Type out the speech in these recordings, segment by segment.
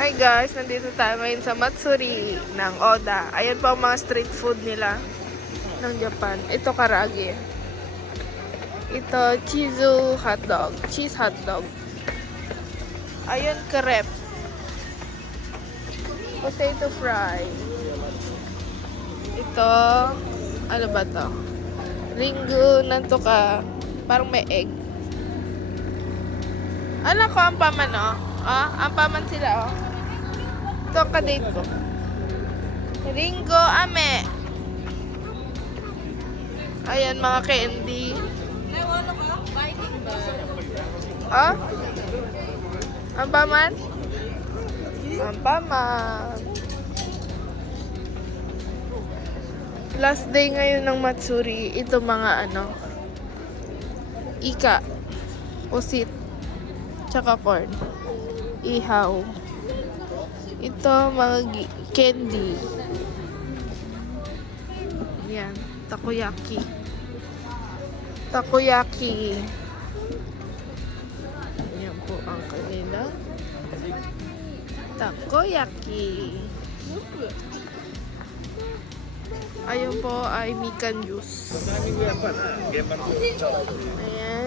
Hi guys, nandito tayo ngayon sa Matsuri ng Oda. Ayan po ang mga street food nila ng Japan. Ito karage. Ito cheese hotdog. Ayun crepe. Potato fry. Ito, ano ba to? Ringo nantoka. Parang may egg. Ano ko ang paman, oh? Ang paman sila, oh. Ito ang kadate ko. Ringo ame. Ayan, mga candy. Oh? Ang paman? Ang paman. Last day ngayon ng Matsuri. Ito mga ano. Ika. Pusit. Tsaka corn. Ihaw. Ito, mga candy. Yan. Takoyaki. Yan po ang kanila. Takoyaki. Ayun po ay mikan juice. Ayan.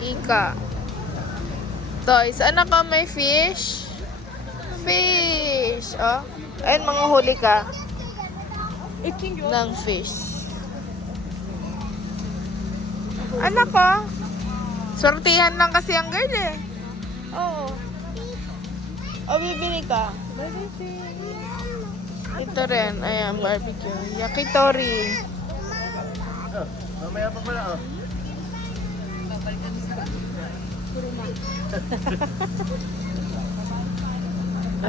Ika. Toys. Anak ko, may fish? Fish. Oh. Ayun, mga huli ka. Ng fish. Anak ko. Sortihan lang kasi ang girl eh. Oo. O, bibili ka. Ito rin. Ayan, barbecue. Yakitori. Mamaya pa pala, oh.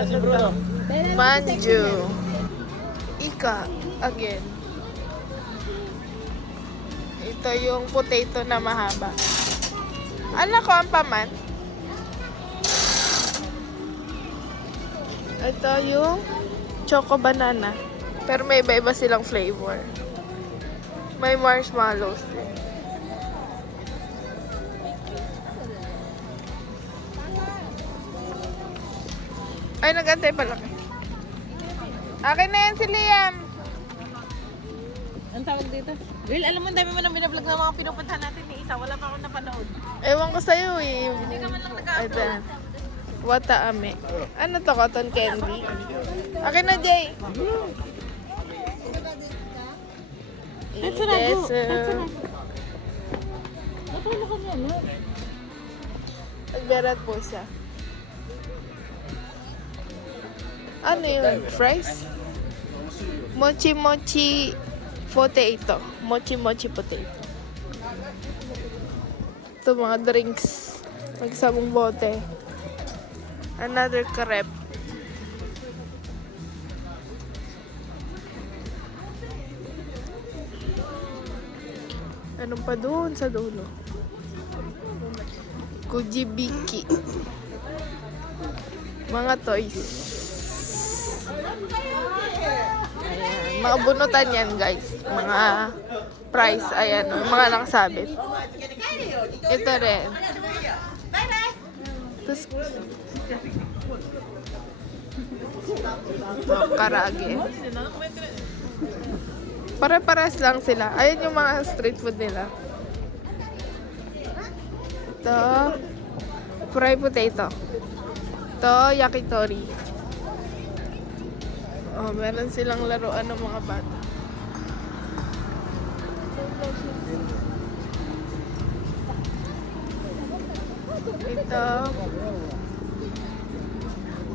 Si Bruno. Manju. Ika. Again. Ito yung potato na mahaba. Anak ko ang paman. Ito yung choco banana. Pero may iba-iba silang flavor. May marshmallows din. Ay, nag-antay pala ka. Akin na yan si Liam. Ang tawag dito? Girl, alam mo, dami mo nang binablog ng mga pinupuntahan natin ni Isa. Wala pa akong napanood. Ewan ko sa'yo eh. Hindi ka man lang nag-upload. Ayan. Wata ame. Ano to, cotton candy? Akin na, Jay. Desu. Natulog ka niya, no? Nagberat po siya. Ano yun? Fries? Mochi potato. Mochi potato. Ito mga drinks. Magsabong bote. Another crepe. Anong pa doon sa dulo? Kujibiki. Mga toys. Ayan. Mga bunutan yan, guys. Mga price. Ayan. Mga nakasabit. Ito rin. Tapos, karage. Pare-pares lang sila. Ayan yung mga street food nila. Ito, fried potato. Ito, yakitori. Oh, meron silang laruan ng mga bata. Ito,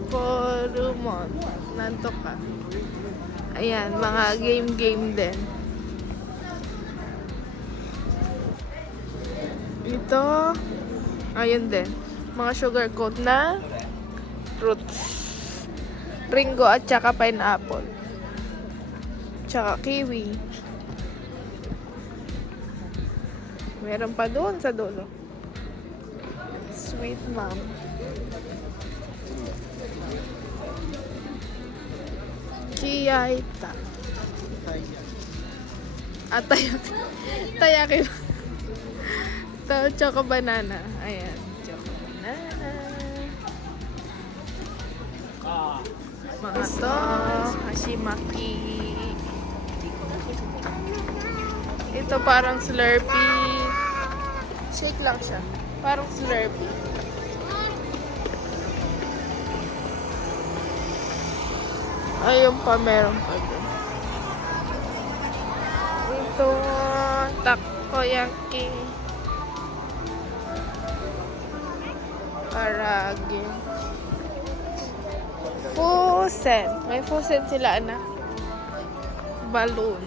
Korumon. Nantok ka. Ayan, mga game din. Ito, ayun din. Mga sugar coat na fruits. Ringo at saka pineapple. Tsaka kiwi. Meron pa doon sa dulo. Sweet mom. Kiyaita. At tayaki. Ito, choco banana. Ayan, choco banana. Mga to, hashimaki. Ito parang Slurpee. Shake lang siya. Parang Slurpee. Ayun pa, meron pa dun. Ito, takoyaki. Karage. Fusen. May fusen sila, anak. Balloon.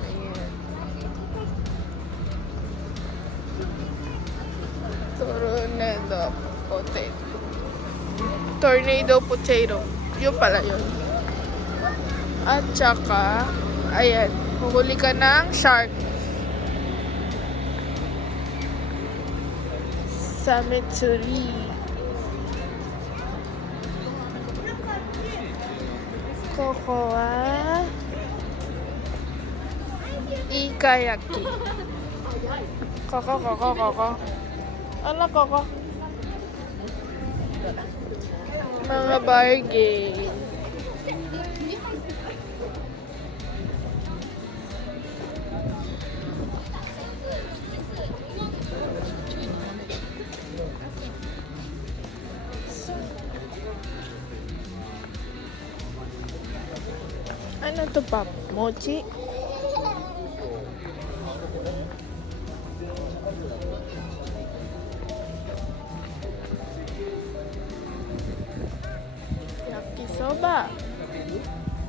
Ayan. Tornado potato. Yun pala yun. At saka, ayan, huhuli ka ng shark. Sametsuri. Kokoa. Ikayaki. Koko. Ano koko? Mga bargain. Ano to, Pap? Mochi? Yakisoba.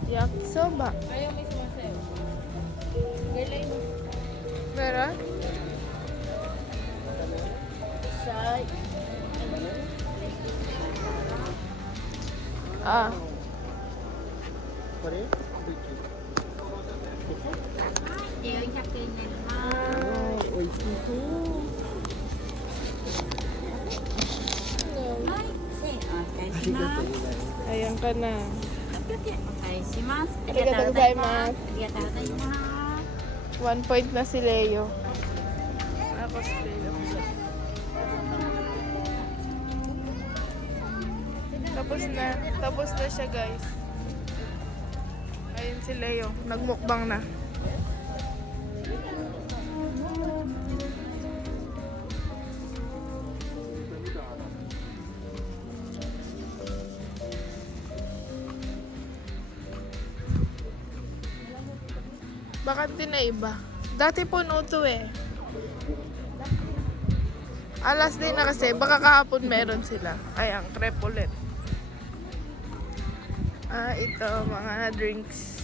Yakisoba. Ayaw may sumasayo. Galing. Meron? Shy. Ah. Ayan ka na. Arigatou gozaimasu. 1 point na si Leo. Ako si Leo. Tapos na siya, guys. Ayun si Leo. Nagmukbang na. Bakit din na iba? Dati puno to eh. Alas din na kasi. Baka kahapon meron sila. Ayan, crepe ulit. Ah, ito, mga drinks.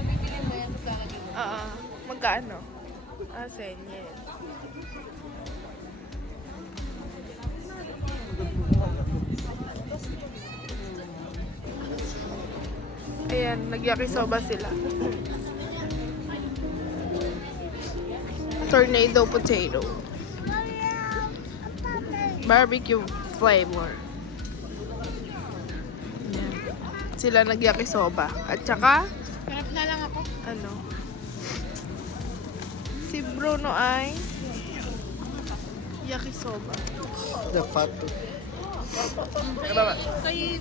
Bibili mo yan sa akin. Magkano? Senyen. Ayan, nagyakisoba sila. Tornado potato. Barbecue flavor. Ayan. Sila nagyakisoba. At saka, Hanap na lang ako. ano? Si Bruno ay yakisoba. The pato. Kay